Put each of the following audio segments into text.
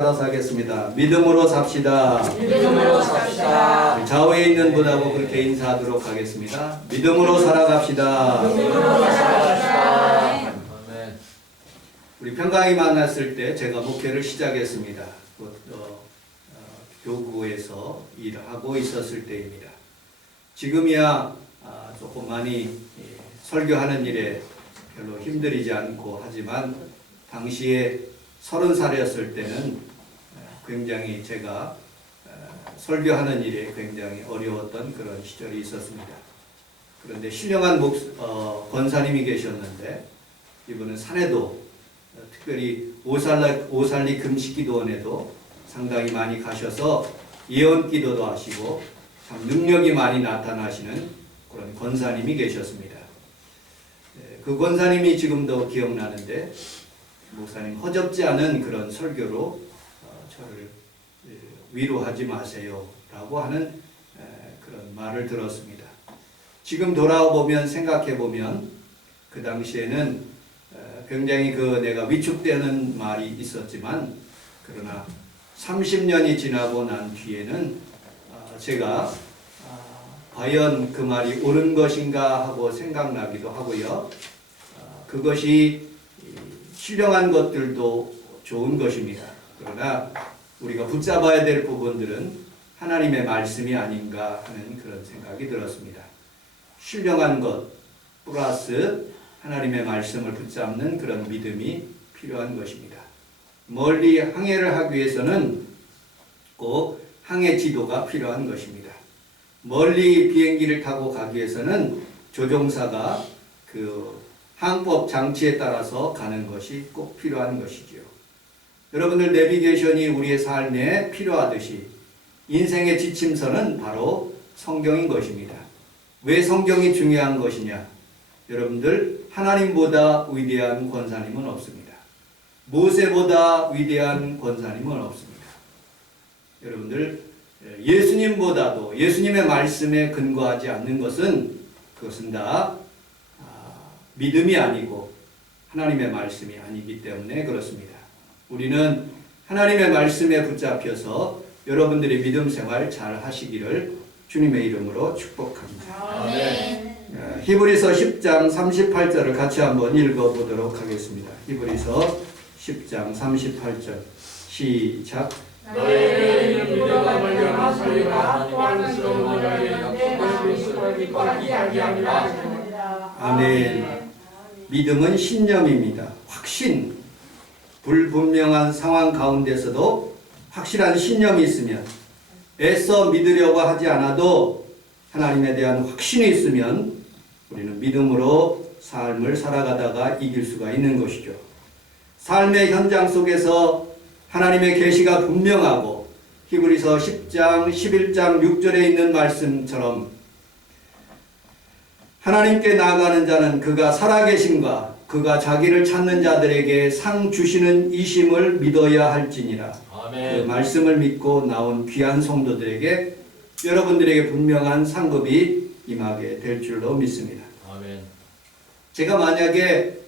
따라서 하겠습니다. 믿음으로 삽시다. 믿음으로 삽시다. 좌우에 있는 분하고 그렇게 인사하도록 하겠습니다. 믿음으로 살아갑시다. 믿음으로 살아갑시다. 우리 평강이 만났을 때 제가 목회를 시작했습니다. 교구에서 일하고 있었을 때입니다. 지금이야 조금 많이 설교하는 일에 별로 힘들이지 않고 하지만 당시에 30살이었을 때는 굉장히 제가 설교하는 일에 굉장히 어려웠던 그런 시절이 있었습니다. 그런데 신령한 권사님이 계셨는데 이분은 산에도 특별히 오살리 금식기도원에도 상당히 많이 가셔서 예언기도도 하시고 참 능력이 많이 나타나시는 그런 권사님이 계셨습니다. 그 권사님이 지금도 기억나는데 목사님 허접지 않은 그런 설교로 저를 위로하지 마세요 라고 하는 그런 말을 들었습니다. 지금 돌아보면 생각해보면 그 당시에는 굉장히 내가 위축되는 말이 있었지만 그러나 30년이 지나고 난 뒤에는 제가 과연 그 말이 옳은 것인가 하고 생각나기도 하고요. 그것이 신령한 것들도 좋은 것입니다. 그러나 우리가 붙잡아야 될 부분들은 하나님의 말씀이 아닌가 하는 그런 생각이 들었습니다. 신령한 것 플러스 하나님의 말씀을 붙잡는 그런 믿음이 필요한 것입니다. 멀리 항해를 하기 위해서는 꼭 항해 지도가 필요한 것입니다. 멀리 비행기를 타고 가기 위해서는 조종사가 항법 장치에 따라서 가는 것이 꼭 필요한 것이지요. 여러분들 내비게이션이 우리의 삶에 필요하듯이 인생의 지침서는 바로 성경인 것입니다. 왜 성경이 중요한 것이냐? 여러분들 하나님보다 위대한 권사님은 없습니다. 모세보다 위대한 권사님은 없습니다. 여러분들 예수님보다도 예수님의 말씀에 근거하지 않는 그것은 다 믿음이 아니고 하나님의 말씀이 아니기 때문에 그렇습니다. 우리는 하나님의 말씀에 붙잡혀서 여러분들의 믿음 생활 잘 하시기를 주님의 이름으로 축복합니다. 아멘. 히브리서 10장 38절을 같이 한번 읽어보도록 하겠습니다. 히브리서 10장 38절 시작. 너희에게 믿음과 발견한 소리가 또한 시험을 약속하신 것을 믿거하지 아니하니라. 아멘. 믿음은 신념입니다. 확신. 불분명한 상황 가운데서도 확실한 신념이 있으면 애써 믿으려고 하지 않아도 하나님에 대한 확신이 있으면 우리는 믿음으로 삶을 살아가다가 이길 수가 있는 것이죠. 삶의 현장 속에서 하나님의 계시가 분명하고 히브리서 10장 11장 6절에 있는 말씀처럼 하나님께 나아가는 자는 그가 살아계심과 그가 자기를 찾는 자들에게 상 주시는 이심을 믿어야 할지니라. 아멘. 그 말씀을 믿고 나온 귀한 성도들에게 여러분들에게 분명한 상급이 임하게 될 줄로 믿습니다. 아멘. 제가 만약에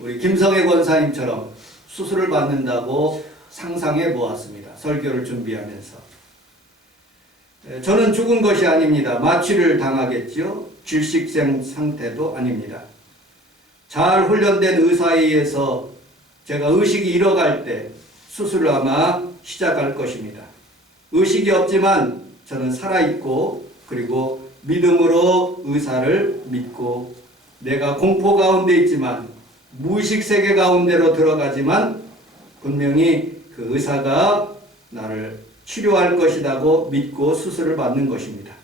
우리 김성애 권사님처럼 수술을 받는다고 상상해 보았습니다. 설교를 준비하면서. 저는 죽은 것이 아닙니다. 마취를 당하겠지요. 질식생 상태도 아닙니다. 잘 훈련된 의사에 의해서 제가 의식이 잃어갈 때 수술을 아마 시작할 것입니다. 의식이 없지만 저는 살아있고 그리고 믿음으로 의사를 믿고 내가 공포 가운데 있지만 무의식 세계 가운데로 들어가지만 분명히 그 의사가 나를 치료할 것이라고 믿고 수술을 받는 것입니다.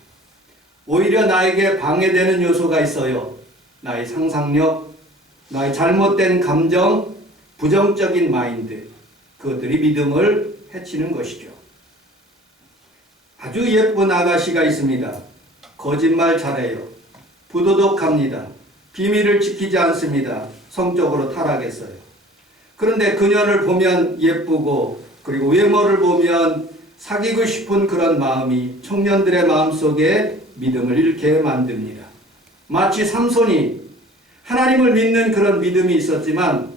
오히려 나에게 방해되는 요소가 있어요. 나의 상상력, 나의 잘못된 감정, 부정적인 마인드, 그것들이 믿음을 해치는 것이죠. 아주 예쁜 아가씨가 있습니다. 거짓말 잘해요. 부도덕합니다. 비밀을 지키지 않습니다. 성적으로 타락했어요. 그런데 그녀를 보면 예쁘고 그리고 외모를 보면 사귀고 싶은 그런 마음이 청년들의 마음속에 믿음을 잃게 만듭니다. 마치 삼손이 하나님을 믿는 그런 믿음이 있었지만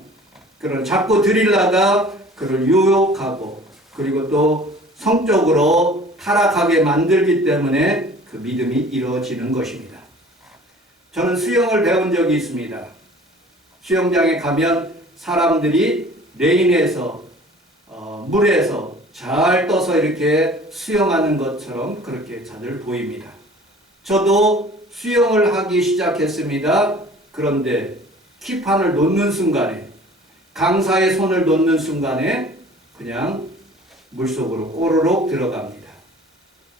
그런 자꾸 드릴라가 그를 유혹하고 그리고 또 성적으로 타락하게 만들기 때문에 그 믿음이 이루어지는 것입니다. 저는 수영을 배운 적이 있습니다. 수영장에 가면 사람들이 레인에서 물에서 잘 떠서 이렇게 수영하는 것처럼 그렇게 다들 보입니다. 저도 수영을 하기 시작했습니다. 그런데 키판을 놓는 순간에, 강사의 손을 놓는 순간에 그냥 물속으로 꼬르륵 들어갑니다.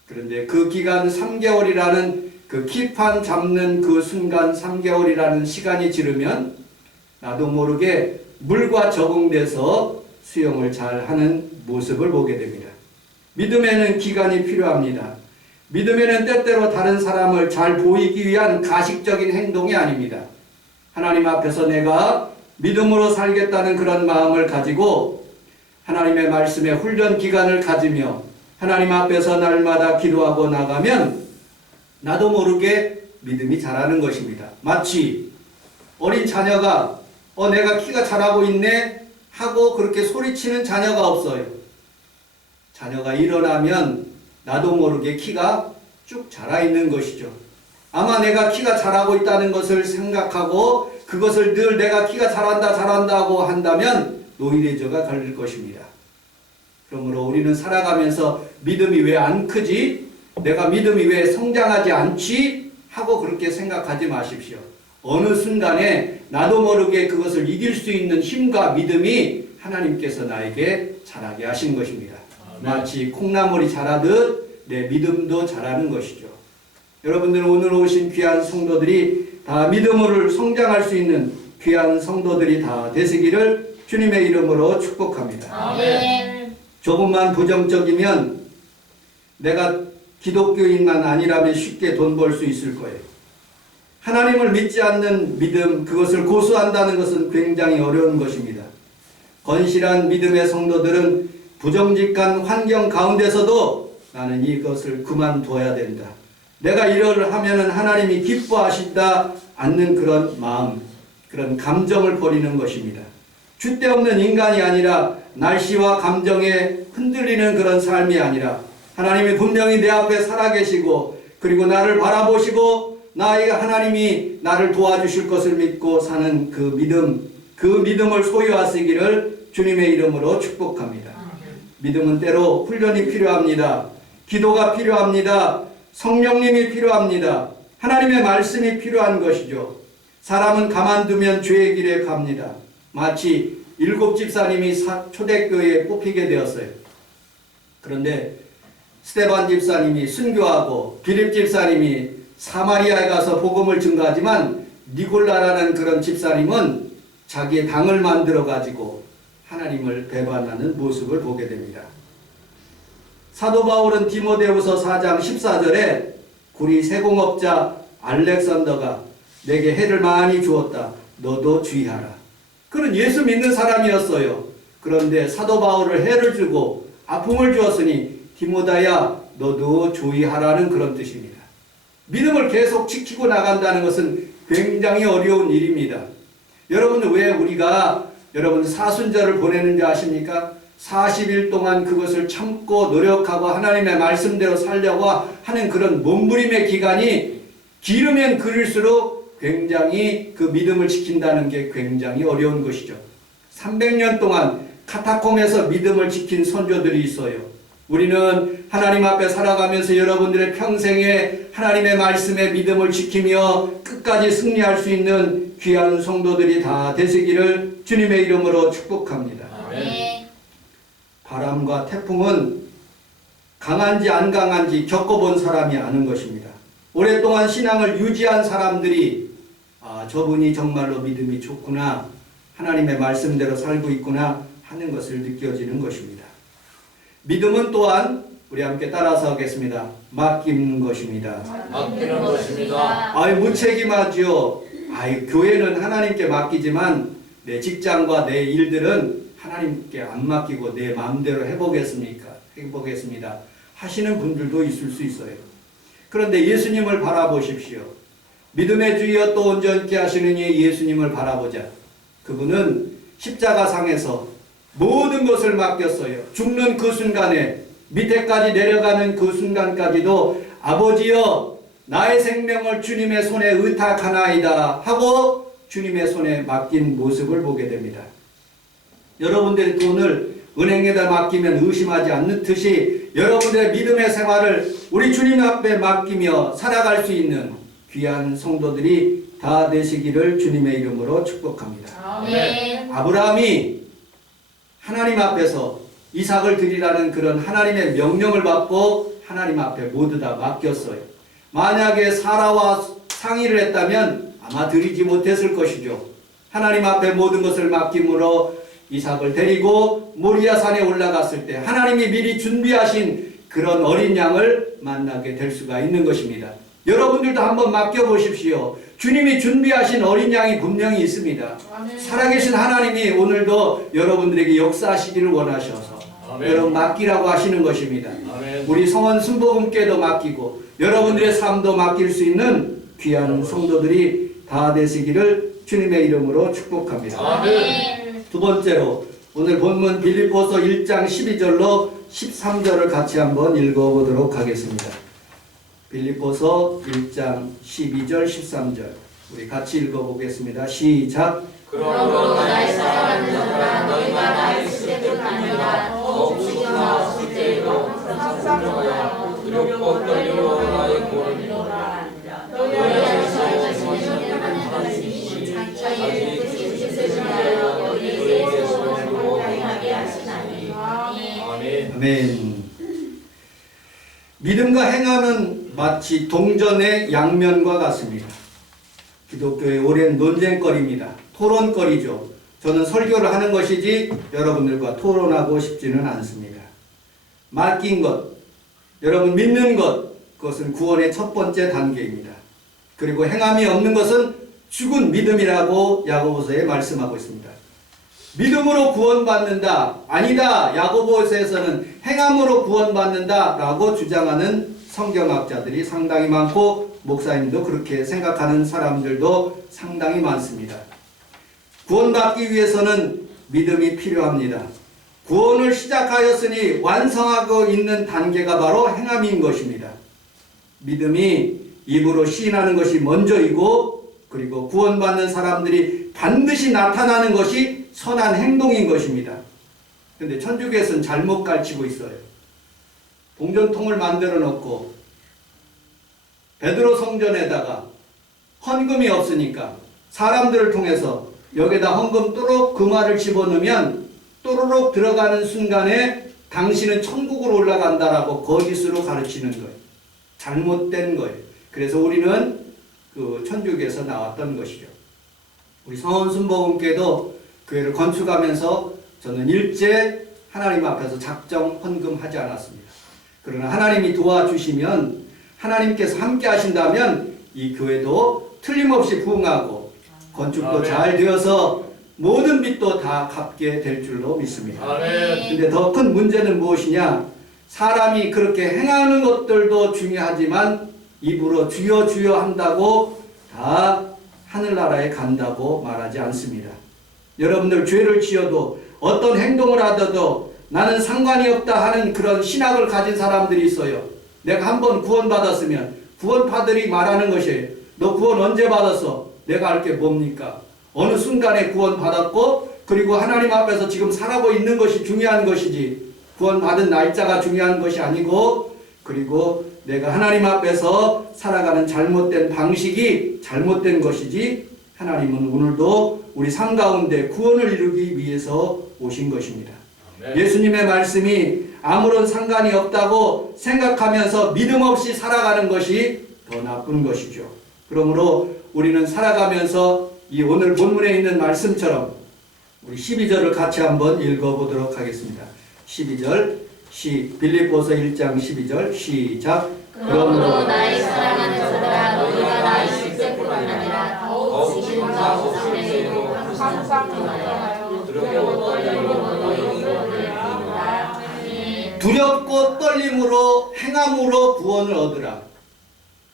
그런데 그 기간 3개월이라는 그 키판 잡는 그 순간 3개월이라는 시간이 지르면 나도 모르게 물과 적응돼서 수영을 잘 하는 모습을 보게 됩니다. 믿음에는 기간이 필요합니다. 믿음에는 때때로 다른 사람을 잘 보이기 위한 가식적인 행동이 아닙니다. 하나님 앞에서 내가 믿음으로 살겠다는 그런 마음을 가지고 하나님의 말씀에 훈련 기간을 가지며 하나님 앞에서 날마다 기도하고 나가면 나도 모르게 믿음이 자라는 것입니다. 마치 어린 자녀가 내가 키가 자라고 있네 하고 그렇게 소리치는 자녀가 없어요. 자녀가 일어나면 나도 모르게 키가 쭉 자라 있는 것이죠. 아마 내가 키가 자라고 있다는 것을 생각하고 그것을 늘 내가 키가 자란다고 한다면 노이레저가 걸릴 것입니다. 그러므로 우리는 살아가면서 믿음이 왜 안 크지? 내가 믿음이 왜 성장하지 않지? 하고 그렇게 생각하지 마십시오. 어느 순간에 나도 모르게 그것을 이길 수 있는 힘과 믿음이 하나님께서 나에게 자라게 하신 것입니다. 마치 콩나물이 자라듯 내 믿음도 자라는 것이죠. 여러분들 오늘 오신 귀한 성도들이 다 믿음으로 성장할 수 있는 귀한 성도들이 다 되시기를 주님의 이름으로 축복합니다. 아멘. 조금만 부정적이면 내가 기독교인만 아니라면 쉽게 돈 벌 수 있을 거예요. 하나님을 믿지 않는 믿음, 그것을 고수한다는 것은 굉장히 어려운 것입니다. 건실한 믿음의 성도들은 부정직한 환경 가운데서도 나는 이것을 그만둬야 된다. 내가 이를 하면은 하나님이 기뻐하신다 않는 그런 마음, 그런 감정을 버리는 것입니다. 줏대 없는 인간이 아니라 날씨와 감정에 흔들리는 그런 삶이 아니라 하나님이 분명히 내 앞에 살아계시고 그리고 나를 바라보시고 하나님이 나를 도와주실 것을 믿고 사는 그 믿음을 소유하시기를 주님의 이름으로 축복합니다. 믿음은 때로 훈련이 필요합니다. 기도가 필요합니다. 성령님이 필요합니다. 하나님의 말씀이 필요한 것이죠. 사람은 가만두면 죄의 길에 갑니다. 마치 7 집사님이 초대교회에 뽑히게 되었어요. 그런데 스데반 집사님이 순교하고 빌립 집사님이 사마리아에 가서 복음을 증거하지만 니골라라는 그런 집사님은 자기의 당을 만들어 가지고 하나님을 배반하는 모습을 보게 됩니다. 사도 바울은 디모데후서 4장 14절에 구리 세공업자 알렉산더가 내게 해를 많이 주었다. 너도 주의하라. 그는 예수 믿는 사람이었어요. 그런데 사도 바울을 해를 주고 아픔을 주었으니 디모데야 너도 주의하라는 그런 뜻입니다. 믿음을 계속 지키고 나간다는 것은 굉장히 어려운 일입니다. 여러분 왜 우리가 여러분 사순절을 보내는지 아십니까? 40일 동안 그것을 참고 노력하고 하나님의 말씀대로 살려고 하는 그런 몸부림의 기간이 길으면 길을수록 굉장히 그 믿음을 지킨다는 게 굉장히 어려운 것이죠. 300년 동안 카타콤에서 믿음을 지킨 선조들이 있어요. 우리는 하나님 앞에 살아가면서 여러분들의 평생에 하나님의 말씀에 믿음을 지키며 끝까지 승리할 수 있는 귀한 성도들이 다 되시기를 주님의 이름으로 축복합니다. 아멘. 바람과 태풍은 강한지 안 강한지 겪어본 사람이 아는 것입니다. 오랫동안 신앙을 유지한 사람들이 저분이 정말로 믿음이 좋구나, 하나님의 말씀대로 살고 있구나 하는 것을 느껴지는 것입니다. 믿음은 또한 우리 함께 따라서 하겠습니다. 맡기는 것입니다. 맡기는 것입니다. 무책임하죠. 교회는 하나님께 맡기지만 내 직장과 내 일들은 하나님께 안 맡기고 내 마음대로 해보겠습니다 하시는 분들도 있을 수 있어요. 그런데 예수님을 바라보십시오. 믿음의 주여 또 온전케 하시는 이 예수님을 바라보자. 그분은 십자가상에서 모든 것을 맡겼어요. 죽는 그 순간에 밑에까지 내려가는 그 순간까지도 아버지여 나의 생명을 주님의 손에 의탁하나이다 하고 주님의 손에 맡긴 모습을 보게 됩니다. 여러분들의 돈을 은행에다 맡기면 의심하지 않는 듯이 여러분들의 믿음의 생활을 우리 주님 앞에 맡기며 살아갈 수 있는 귀한 성도들이 다 되시기를 주님의 이름으로 축복합니다. 아멘. 아브라함이 하나님 앞에서 이삭을 드리라는 그런 하나님의 명령을 받고 하나님 앞에 모두 다 맡겼어요. 만약에 사라와 상의를 했다면 아마 드리지 못했을 것이죠. 하나님 앞에 모든 것을 맡김으로 이삭을 데리고 모리아 산에 올라갔을 때 하나님이 미리 준비하신 그런 어린 양을 만나게 될 수가 있는 것입니다. 여러분들도 한번 맡겨보십시오. 주님이 준비하신 어린 양이 분명히 있습니다. 살아계신 하나님이 오늘도 여러분들에게 역사하시기를 원하셔서 여러분 맡기라고 하시는 것입니다. 우리 성원 순복음교회도 맡기고 여러분들의 삶도 맡길 수 있는 귀한 성도들이 다 되시기를 주님의 이름으로 축복합니다. 아멘. 두 번째로 오늘 본문 빌립보서 1장 12절로 13절을 같이 한번 읽어보도록 하겠습니다. 빌립보서 1장 12절 13절 우리 같이 읽어보겠습니다. 시작. 그러므로 나의 사랑하는 자들아 너희가 나의 시대를 아니라 더욱 지켜나 없을 때에도 항상 너희가 두렵고 떨림으로 나의 고를 이루라. 너희의 사랑을 지내는 하나님이 자기의 뜻을 지하여 너희에게 소원을 행하게 하시나니. 아멘. 아멘. 믿음과 행함은 마치 동전의 양면과 같습니다. 기독교의 오랜 논쟁거리입니다. 토론거리죠. 저는 설교를 하는 것이지 여러분들과 토론하고 싶지는 않습니다. 맡긴 것, 여러분 믿는 것, 그것은 구원의 첫 번째 단계입니다. 그리고 행함이 없는 것은 죽은 믿음이라고 야고보서에 말씀하고 있습니다. 믿음으로 구원받는다. 아니다. 야고보서에서는 행함으로 구원받는다 라고 주장하는 성경학자들이 상당히 많고 목사님도 그렇게 생각하는 사람들도 상당히 많습니다. 구원받기 위해서는 믿음이 필요합니다. 구원을 시작하였으니 완성하고 있는 단계가 바로 행함인 것입니다. 믿음이 입으로 시인하는 것이 먼저이고 그리고 구원받는 사람들이 반드시 나타나는 것이 선한 행동인 것입니다. 그런데 천주교에서는 잘못 가르치고 있어요. 동전통을 만들어 놓고 베드로 성전에다가 헌금이 없으니까 사람들을 통해서 여기다 헌금 또록 금화를 집어넣으면 또로록 들어가는 순간에 당신은 천국으로 올라간다라고 거짓으로 가르치는 거예요. 잘못된 거예요. 그래서 우리는 그 천주교에서 나왔던 것이죠. 우리 성원순복음교회도 교회를 건축하면서 저는 일제 하나님 앞에서 작정 헌금하지 않았습니다. 그러나 하나님이 도와주시면 하나님께서 함께 하신다면 이 교회도 틀림없이 부흥하고 건축도 잘 되어서 모든 빚도 다 갚게 될 줄로 믿습니다. 그런데 더 큰 문제는 무엇이냐? 사람이 그렇게 행하는 것들도 중요하지만 입으로 주여 주여 한다고 다 하늘나라에 간다고 말하지 않습니다. 여러분들 죄를 지어도 어떤 행동을 하더라도 나는 상관이 없다 하는 그런 신학을 가진 사람들이 있어요. 내가 한번 구원받았으면 구원파들이 말하는 것이에요. 너 구원 언제 받았어? 내가 알 게 뭡니까? 어느 순간에 구원받았고 그리고 하나님 앞에서 지금 살아고 있는 것이 중요한 것이지 구원받은 날짜가 중요한 것이 아니고 그리고 내가 하나님 앞에서 살아가는 잘못된 방식이 잘못된 것이지 하나님은 오늘도 우리 삶 가운데 구원을 이루기 위해서 오신 것입니다. 예수님의 말씀이 아무런 상관이 없다고 생각하면서 믿음 없이 살아가는 것이 더 나쁜 것이죠. 그러므로 우리는 살아가면서 이 오늘 본문에 있는 말씀처럼 우리 12절을 같이 한번 읽어보도록 하겠습니다. 12절 빌립보서 1장 12절 시작. 그러므로 나의 사랑하는 자들아 너희가 나의 실제뿐 아니라 더욱 지금과 없을 때에도 항상 떠나여 두렵고 떨림으로 너희 구원을 이루라. 두렵고 떨림으로 행함으로 구원을 얻으라.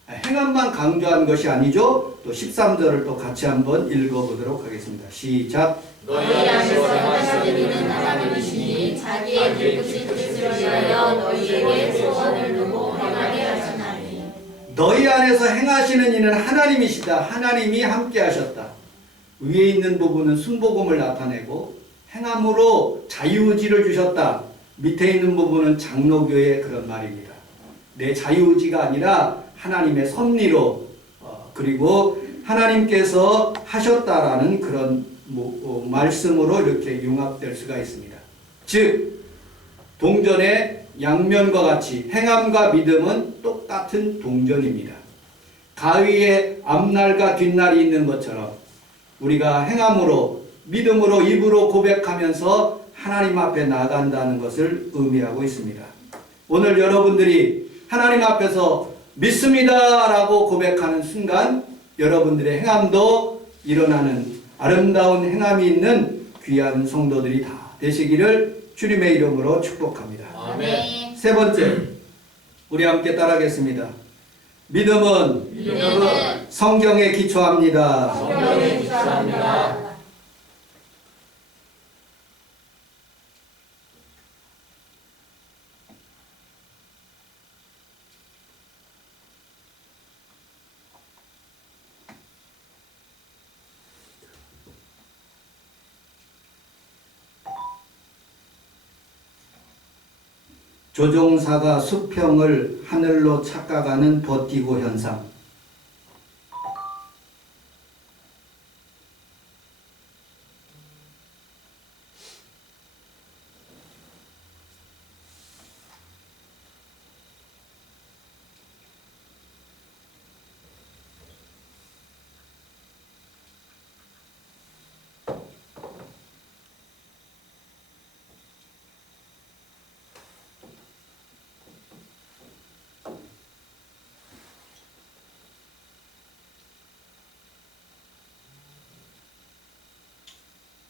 행함만 강조한 것이 아니죠. 또 13절을 또 같이 한번 읽어보도록 하겠습니다. 시작. 너희 안에서 행하시는 이는 하나님이시니 자기의 뜻을 위하여 너희에게 소원을 두고 행하게 하시나니. 너희 안에서 행하시는 이는 하나님이시다. 하나님이 함께 하셨다. 위에 있는 부분은 순복음을 나타내고 행함으로 자유의지를 주셨다. 밑에 있는 부분은 장로교의 그런 말입니다. 내 자유의지가 아니라 하나님의 섭리로 그리고 하나님께서 하셨다라는 그런 말씀으로 이렇게 융합될 수가 있습니다. 즉 동전의 양면과 같이 행함과 믿음은 똑같은 동전입니다. 가위에 앞날과 뒷날이 있는 것처럼 우리가 행함으로 믿음으로 입으로 고백하면서 하나님 앞에 나간다는 것을 의미하고 있습니다. 오늘 여러분들이 하나님 앞에서 믿습니다 라고 고백하는 순간 여러분들의 행함도 일어나는 아름다운 행함이 있는 귀한 성도들이 다 되시기를 주님의 이름으로 축복합니다. 아멘. 세 번째, 우리 함께 따라하겠습니다. 믿음은 성경에 기초합니다. 성경에 기초합니다. 조종사가 수평을 하늘로 착각하는 버티고 현상.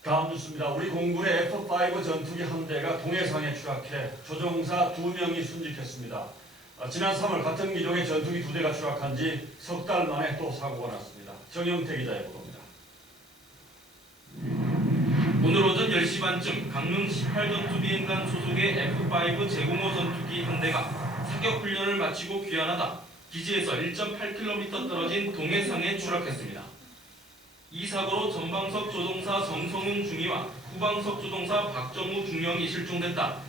다음 뉴스입니다. 우리 공군의 F-5 전투기 한 대가 동해상에 추락해 조종사 2명이 순직했습니다. 지난 3월 같은 기종의 전투기 2대가 추락한 지 석 달 만에 또 사고가 났습니다. 정영태 기자의 보도입니다. 오늘 오전 10시 반쯤 강릉 18전투 비행단 소속의 F-5 제공호 전투기 한 대가 사격 훈련을 마치고 귀환하다 기지에서 1.8km 떨어진 동해상에 추락했습니다. 이 사고로 전방석 조종사 정성웅 중위와 후방석 조종사 박정우 중령이 실종됐다.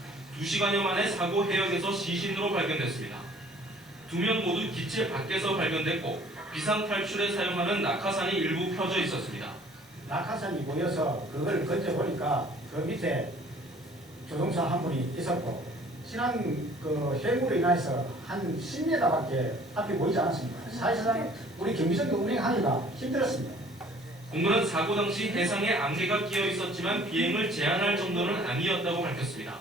2시간여 만에 사고 해역에서 시신으로 발견됐습니다. 2명 모두 기체 밖에서 발견됐고 비상탈출에 사용하는 낙하산이 일부 펴져 있었습니다. 낙하산이 보여서 그걸 건져보니까 그 밑에 조종사 한 분이 있었고 지난 그 해무로 인해서 한 10m밖에 앞이 보이지 않았습니다. 사실상 우리 경비선도 운행하기가 힘들었습니다. 공군은 사고 당시 해상에 안개가 끼어 있었지만 비행을 제한할 정도는 아니었다고 밝혔습니다.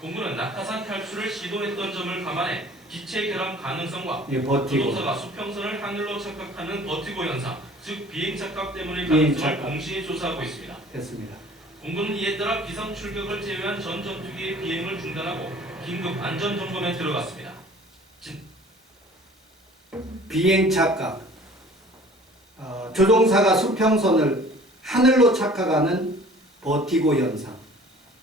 공군은 낙하산 탈출을 시도했던 점을 감안해 기체 결함 가능성과 조종사가 수평선을 하늘로 착각하는 버티고 현상, 즉 비행 착각 때문일 가능성을 동시에 조사하고 있습니다. 됐습니다. 공군은 이에 따라 비상 출격을 제외한 전 전투기의 비행을 중단하고 긴급 안전 점검에 들어갔습니다. 비행 착각. 조종사가 수평선을 하늘로 착각하는 버티고 현상.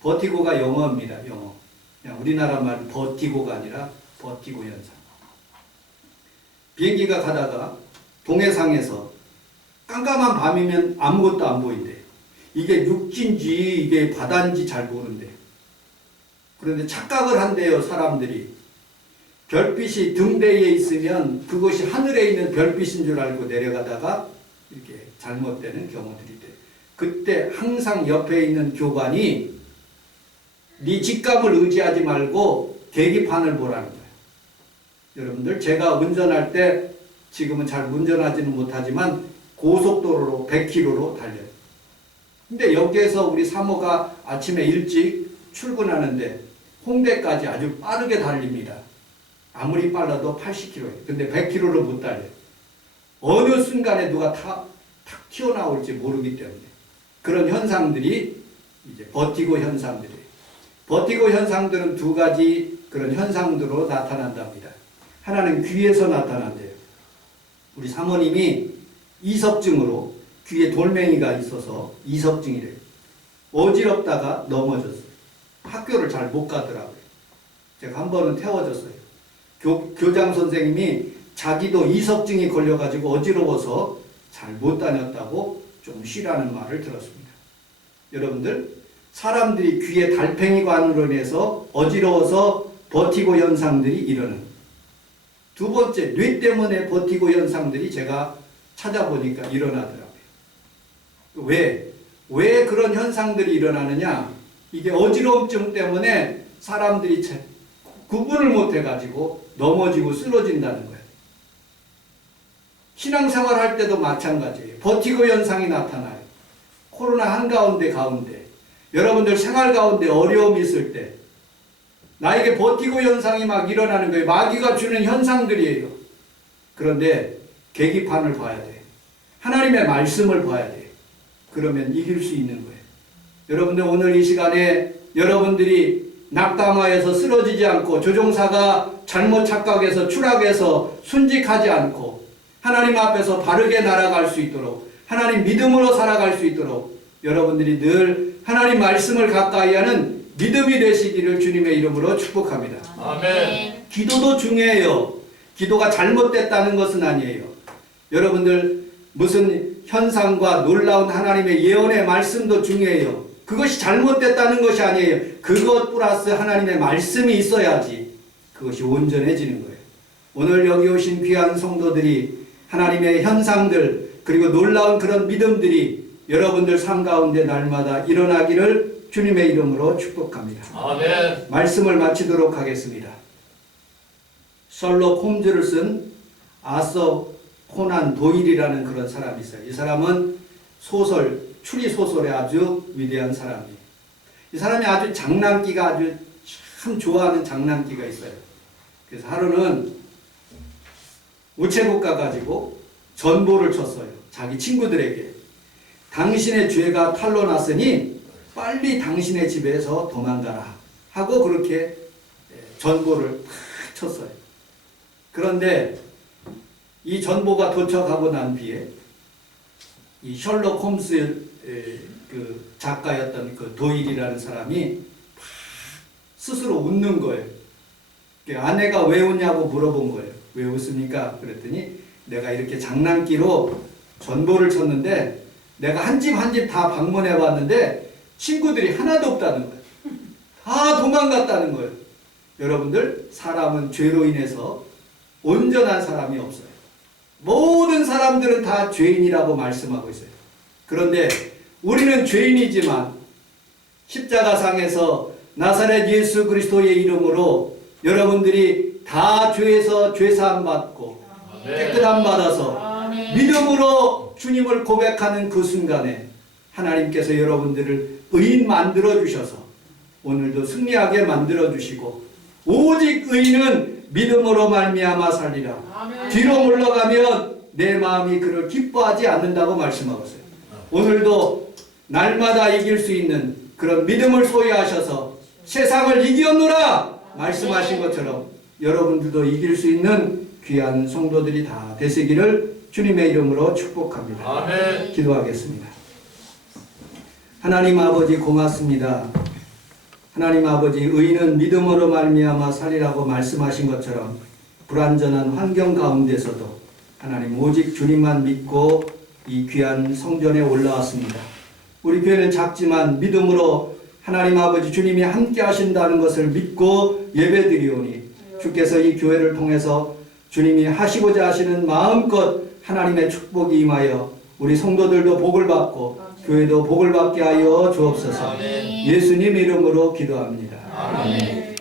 버티고가 영어입니다. 영어. 그냥 우리나라 말 버티고가 아니라 버티고 현상. 비행기가 가다가 동해상에서 깜깜한 밤이면 아무것도 안 보인대. 이게 육지인지 이게 바다인지 잘 모른대. 그런데 착각을 한대요, 사람들이. 별빛이 등대에 있으면 그것이 하늘에 있는 별빛인 줄 알고 내려가다가 이렇게 잘못되는 경우들이 돼. 그때 항상 옆에 있는 교관이 네 직감을 의지하지 말고 계기판을 보라는 거예요. 여러분들 제가 운전할 때 지금은 잘 운전하지는 못하지만 고속도로로 100km로 달려요. 근데 여기에서 우리 사모가 아침에 일찍 출근하는데 홍대까지 아주 빠르게 달립니다. 아무리 빨라도 80km예요. 근데 100km를 못 달려요. 어느 순간에 누가 탁 튀어나올지 모르기 때문에 그런 현상들이 이제 버티고 현상들이에요. 버티고 현상들은 두 가지 그런 현상들로 나타난답니다. 하나는 귀에서 나타난대요. 우리 사모님이 이석증으로 귀에 돌멩이가 있어서 이석증이래요. 어지럽다가 넘어졌어요. 학교를 잘 못 가더라고요. 제가 한 번은 태워줬어요. 교장 선생님이 자기도 이석증이 걸려가지고 어지러워서 잘 못 다녔다고 좀 쉬라는 말을 들었습니다. 여러분들, 사람들이 귀에 달팽이관으로 인해서 어지러워서 버티고 현상들이 일어나는. 두 번째, 뇌 때문에 버티고 현상들이 제가 찾아보니까 일어나더라고요. 왜 그런 현상들이 일어나느냐? 이게 어지러움증 때문에 사람들이 구분을 못 해가지고 넘어지고 쓰러진다는 거예요. 신앙생활 할 때도 마찬가지예요. 버티고 현상이 나타나요. 코로나 한가운데 여러분들 생활 가운데 어려움이 있을 때 나에게 버티고 현상이 막 일어나는 거예요. 마귀가 주는 현상들이에요. 그런데 계기판을 봐야 돼. 하나님의 말씀을 봐야 돼. 그러면 이길 수 있는 거예요. 여러분들 오늘 이 시간에 여러분들이 낙담하여서 쓰러지지 않고 조종사가 잘못 착각해서 추락해서 순직하지 않고 하나님 앞에서 바르게 날아갈 수 있도록 하나님 믿음으로 살아갈 수 있도록 여러분들이 늘 하나님 말씀을 가까이 하는 믿음이 되시기를 주님의 이름으로 축복합니다. 아멘. 기도도 중요해요. 기도가 잘못됐다는 것은 아니에요. 여러분들 무슨 현상과 놀라운 하나님의 예언의 말씀도 중요해요. 그것이 잘못됐다는 것이 아니에요. 그것 플러스 하나님의 말씀이 있어야지 그것이 온전해지는 거예요. 오늘 여기 오신 귀한 성도들이 하나님의 현상들 그리고 놀라운 그런 믿음들이 여러분들 삶 가운데 날마다 일어나기를 주님의 이름으로 축복합니다. 아멘. 말씀을 마치도록 하겠습니다. 셜록 홈즈를 쓴 아서 코난 도일이라는 그런 사람이 있어요. 이 사람은 추리 소설의 아주 위대한 사람이에요. 이 사람이 아주 장난기가 아주 참 좋아하는 장난기가 있어요. 그래서 하루는 우체국 가가지고 전보를 쳤어요. 자기 친구들에게. 당신의 죄가 탄로났으니 빨리 당신의 집에서 도망가라 하고 그렇게 전보를 탁 쳤어요. 그런데 이 전보가 도착하고 난 뒤에 이 셜록 홈스 그 작가였던 그 도일이라는 사람이 스스로 웃는 거예요. 아내가 왜 웃냐고 물어본 거예요. 왜 웃습니까? 그랬더니 내가 이렇게 장난기로 전보를 쳤는데 내가 한 집 한 집 다 방문해 봤는데 친구들이 하나도 없다는 거예요. 다 도망갔다는 거예요. 여러분들, 사람은 죄로 인해서 온전한 사람이 없어요. 모든 사람들은 다 죄인이라고 말씀하고 있어요. 그런데 우리는 죄인이지만 십자가상에서 나사렛 예수 그리스도의 이름으로 여러분들이 다 죄에서 죄사함 받고 깨끗함 받아서 믿음으로 주님을 고백하는 그 순간에 하나님께서 여러분들을 의인 만들어 주셔서 오늘도 승리하게 만들어 주시고 오직 의인은 믿음으로 말미암아 살리라. 뒤로 물러가면 내 마음이 그를 기뻐하지 않는다고 말씀하고 있어요. 오늘도 날마다 이길 수 있는 그런 믿음을 소유하셔서 세상을 이기었노라 말씀하신 것처럼 여러분들도 이길 수 있는 귀한 성도들이 다 되시기를 주님의 이름으로 축복합니다. 아멘. 기도하겠습니다. 하나님 아버지 고맙습니다. 하나님 아버지, 의인은 믿음으로 말미암아 살리라고 말씀하신 것처럼 불완전한 환경 가운데서도 하나님 오직 주님만 믿고 이 귀한 성전에 올라왔습니다. 우리 교회는 작지만 믿음으로 하나님 아버지 주님이 함께 하신다는 것을 믿고 예배드리오니 주께서 이 교회를 통해서 주님이 하시고자 하시는 마음껏 하나님의 축복이 임하여 우리 성도들도 복을 받고 교회도 복을 받게 하여 주옵소서. 예수님 이름으로 기도합니다. 아멘.